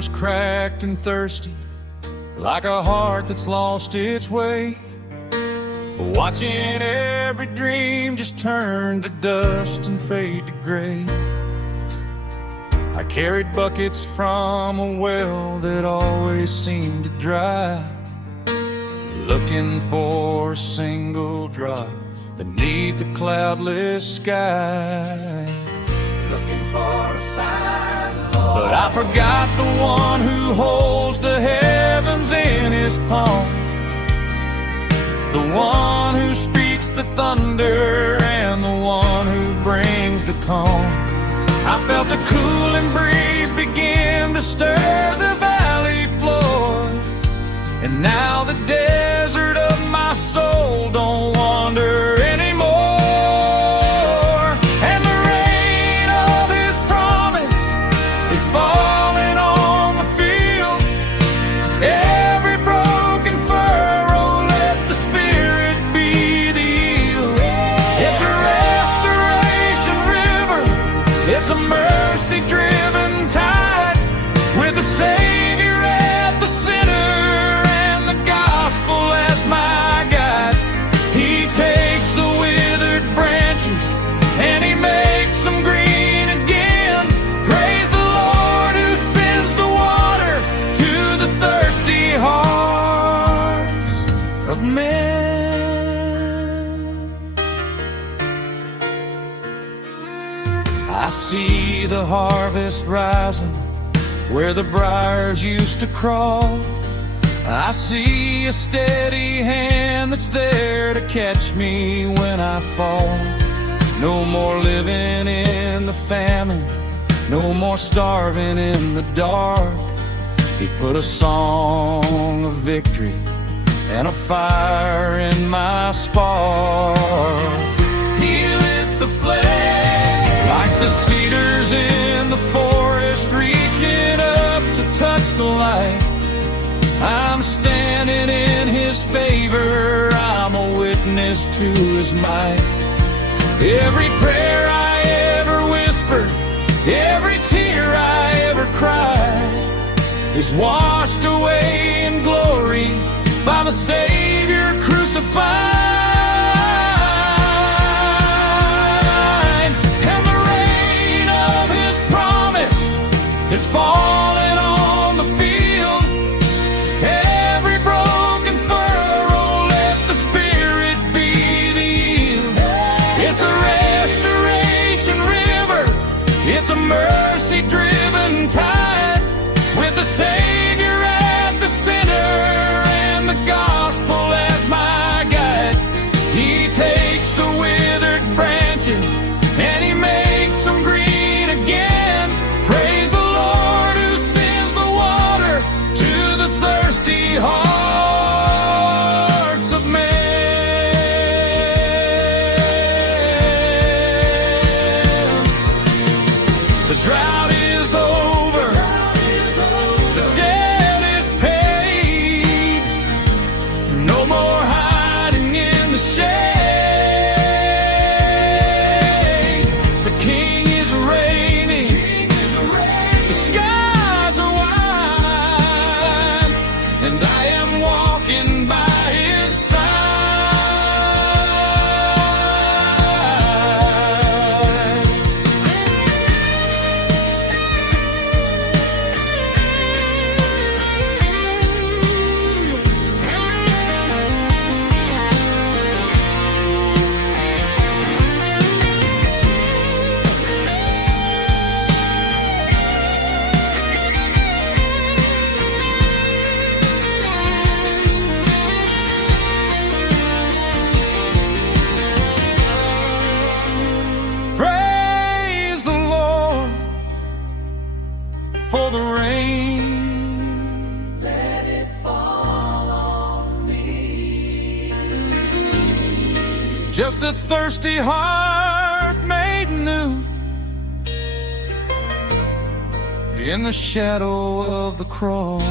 was cracked and thirsty, like a heart that's lost its way, watching every dream just turn to dust and fade to gray. I carried buckets from a well that always seemed to dry, looking for a single drop beneath the cloudless sky, looking for a sign, Lord. But I forgot the one who holds the heavens in his palm, the one who speaks the thunder and the one who brings the calm. I felt a cooling breeze begin to stir the valley floor, and now the desert of my soul don't wander anymore. And the rain of his promise is falling on the field. Every broken furrow, let the Spirit be the yield. It's a restoration river, it's a mercy-driven tide, with the Savior at the center and the gospel as my guide. He takes the withered branches and he makes them green again. Praise the Lord who sends the water to the thirsty hearts of men. I see the harvest rising where the briars used to crawl. I see a steady hand that's there to catch me when I fall. No more living in the famine, no more starving in the dark. He put a song of victory and a fire in my spark. He lit the flame like the cedars in the forest, reaching up to touch the light. I'm standing in his favor, I'm a witness to his might. Every prayer I ever whispered, every tear I ever cried, is washed away in glory by the Savior crucified. And the rain of his promise is falling on the field. Every broken furrow, let the Spirit be the yield. It's a restoration river, it's a mercy-driven tide, with the Savior at the center and the gospel as my guide. He takes the withered branches and he makes them green again. Praise the Lord who sends the water to the thirsty hearts of men. The drought is over, the debt is paid, no more hiding in the shade. The King is reigning, the skies are wide, and I am walking by his side. Praise the Lord for the rain. Let it fall on me. Just a thirsty heart made new in the shadow of the cross.